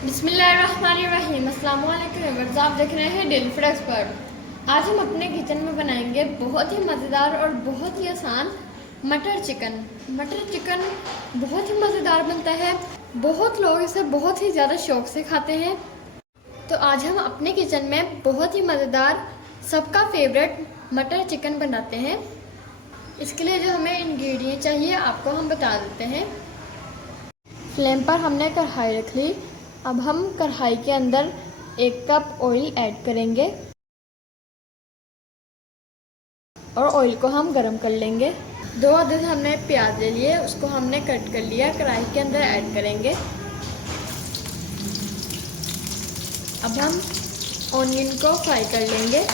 बिस्मिल्लाहिर्रहमानिर्रहीम। अस्सलाम वालेकुम। आप देख रहे हैं डेली फूड एक्सपर्ट। आज हम अपने किचन में बनाएंगे बहुत ही मज़ेदार और बहुत ही आसान मटर चिकन। मटर चिकन बहुत ही मज़ेदार बनता है, बहुत लोग इसे बहुत ही ज़्यादा शौक से खाते हैं। तो आज हम अपने किचन में बहुत ही मज़ेदार, सबका फेवरेट मटर चिकन बनाते हैं। इसके लिए जो हमें इंग्रेडिएंट चाहिए आपको हम बता देते हैं। फ्लेम पर हमने कढ़ाई रख ली। अब हम कढ़ाई के अंदर 1 कप ऑयल ऐड करेंगे और ऑयल को हम गरम कर लेंगे। 2 अदद हमने प्याज ले लिए, उसको हमने कट कर लिया, कढ़ाई के अंदर ऐड करेंगे। अब हम ऑनियन को फ्राई कर लेंगे।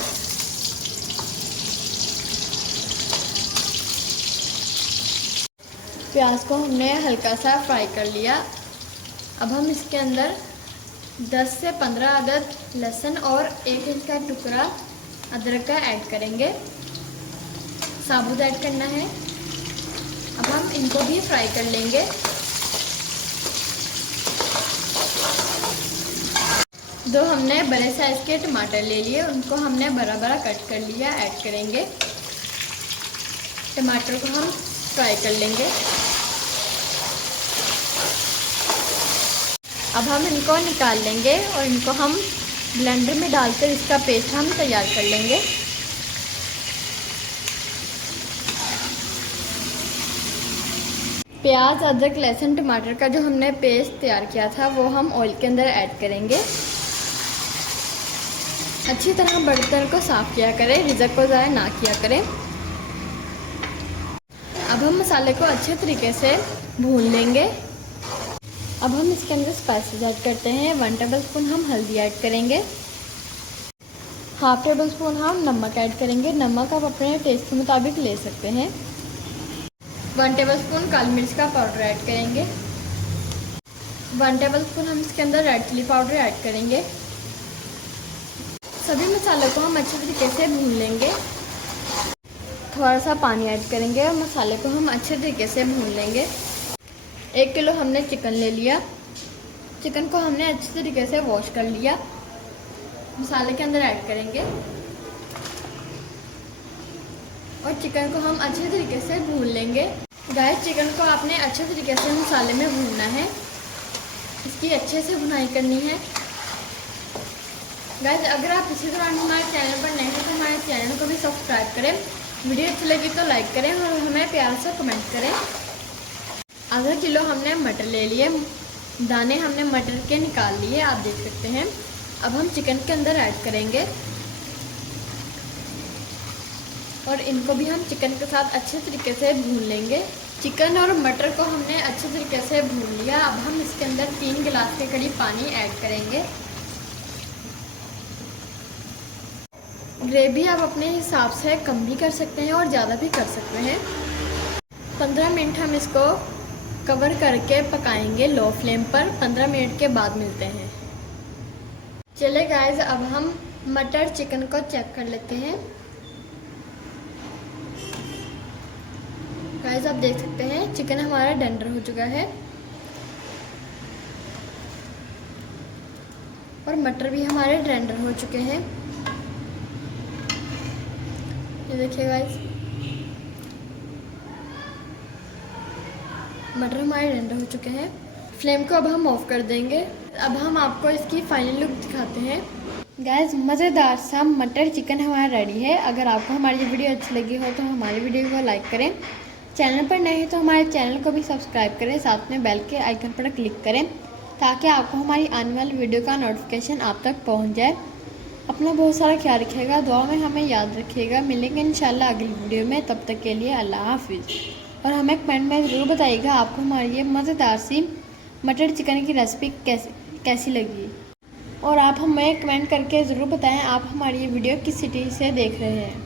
प्याज को हमने हल्का सा फ्राई कर लिया। अब हम इसके अंदर 10 से 15 अदद लहसुन और 1 इंच का टुकड़ा अदरक का ऐड करेंगे। साबुत ऐड करना है। अब हम इनको भी फ्राई कर लेंगे। दो हमने बड़े साइज़ के टमाटर ले लिए, उनको हमने बड़ा बड़ा कट कर लिया, ऐड करेंगे। टमाटर को हम फ्राई कर लेंगे। अब हम इनको निकाल लेंगे और इनको हम ब्लेंडर में डालकर इसका पेस्ट हम तैयार कर लेंगे। प्याज, अदरक, लहसुन, टमाटर का जो हमने पेस्ट तैयार किया था वो हम ऑयल के अंदर ऐड करेंगे। अच्छी तरह बर्तन को साफ़ किया करें, रिज़क को ज़ाया ना किया करें। अब हम मसाले को अच्छे तरीके से भून लेंगे। अब हम इसके अंदर स्पाइसेस ऐड करते हैं। 1 टेबलस्पून हम हल्दी ऐड करेंगे। 1/2 टेबलस्पून हम नमक ऐड करेंगे। नमक आप अपने टेस्ट के मुताबिक ले सकते हैं। 1 टेबलस्पून काली मिर्च का पाउडर ऐड करेंगे। 1 टेबलस्पून हम इसके अंदर रेड चिली पाउडर ऐड करेंगे। सभी मसालों को हम अच्छे तरीके से भून लेंगे। थोड़ा सा पानी ऐड करेंगे और मसाले को हम अच्छे तरीके से भून लेंगे। 1 किलो हमने चिकन ले लिया। चिकन को हमने अच्छे तरीके से वॉश कर लिया। मसाले के अंदर ऐड करेंगे और चिकन को हम अच्छे तरीके से भून लेंगे। गाइस, चिकन को आपने अच्छे तरीके से मसाले में भूनना है, इसकी अच्छे से भुनाई करनी है। गाइस, अगर आप इसी दौरान हमारे चैनल पर नए हैं तो हमारे चैनल को भी सब्सक्राइब करें। वीडियो अच्छी लगी तो लाइक करें और हमें प्यार से कमेंट करें। आधा किलो हमने मटर ले लिए, दाने हमने मटर के निकाल लिए, आप देख सकते हैं। अब हम चिकन के अंदर ऐड करेंगे और इनको भी हम चिकन के साथ अच्छे तरीके से भून लेंगे। चिकन और मटर को हमने अच्छे तरीके से भून लिया। अब हम इसके अंदर 3 गिलास के करीब पानी ऐड करेंगे। ग्रेवी आप अपने हिसाब से कम भी कर सकते हैं और ज़्यादा भी कर सकते हैं। 15 मिनट हम इसको कवर करके पकाएंगे लो फ्लेम पर। 15 मिनट के बाद मिलते हैं। चले गाइस, अब हम मटर चिकन को चेक कर लेते हैं। गाइस, आप देख सकते हैं चिकन हमारा टेंडर हो चुका है और मटर भी हमारे टेंडर हो चुके हैं। ये देखिए गाइस, मटर हमारे टेंडर हो चुके हैं। फ्लेम को अब हम ऑफ कर देंगे। अब हम आपको इसकी फाइनल लुक दिखाते हैं। गाइस, मज़ेदार सा मटर चिकन हमारा रेडी है। अगर आपको हमारी ये वीडियो अच्छी लगी हो तो हमारी वीडियो को लाइक करें। चैनल पर नए हैं तो हमारे चैनल को भी सब्सक्राइब करें, साथ में बेल के आइकन पर क्लिक करें ताकि आपको हमारी आने वाली वीडियो का नोटिफिकेशन आप तक पहुँच जाए। अपना बहुत सारा ख्याल रखिएगा, दुआ में हमें याद रखिएगा। मिलेंगे इंशाल्लाह अगली वीडियो में। तब तक के लिए अल्लाह हाफिज़। और हमें कमेंट में ज़रूर बताइएगा आपको हमारी ये मज़ेदार सी मटर चिकन की रेसिपी कैसी लगी। और आप हमें कमेंट करके ज़रूर बताएं आप हमारी ये वीडियो किस सिटी से देख रहे हैं।